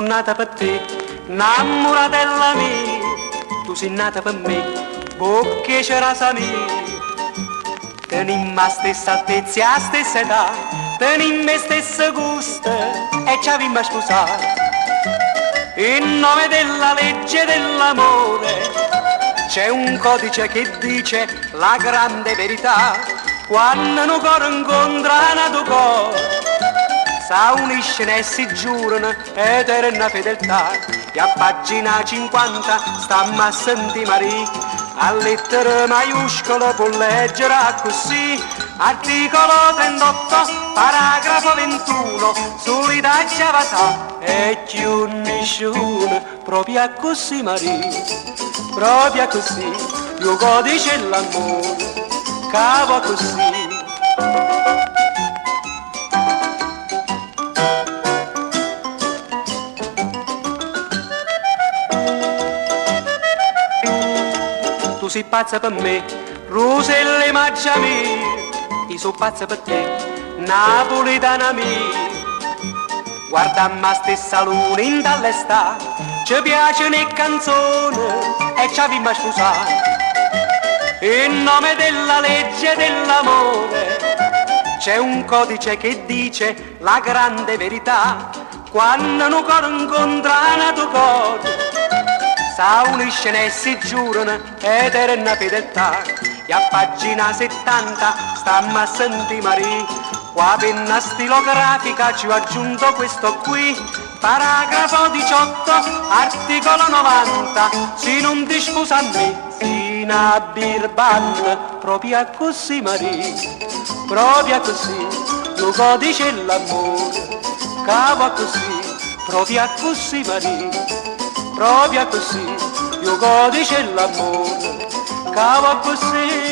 sono nata per te, innamoratella mia, tu sei nata per me, perché c'era sa mia. Tenim la stessa altezza, la stessa età, tenim le stesse gusto e ci avevamo sposato. In nome della legge dell'amore c'è un codice che dice la grande verità. Quando un cuore incontra un altro cuore, si uniscono e si giurano eterna fedeltà. E a pagina 50 stamma a sentire Maria, a lettere maiuscole può leggere così. Articolo 38, paragrafo 21, solidarietà avatà e più nessuno, proprio così Maria, proprio così, io codice l'amore, cavo così. Tu sei pazza per me, Roselle Maggia mia, io sono pazza per te, napoletana mia. Guardammo la stessa luna in dall'estate, ci piacciono le canzoni e ci abbiamo sposato. In nome della legge dell'amore c'è un codice che dice la grande verità. Quando un cuore incontra un altro cuore, si uniscono e si giurano eterna fedeltà. E a pagina 70 stammo a sentire Maria, qua penna stilografica ci ho aggiunto questo qui. Paragrafo 18, articolo 90, se non ti sposa a me, si una birbante, proprio così Maria, proprio così, lo codice l'amore, cava così, proprio così Maria, proprio così, io codice l'amore, cava così.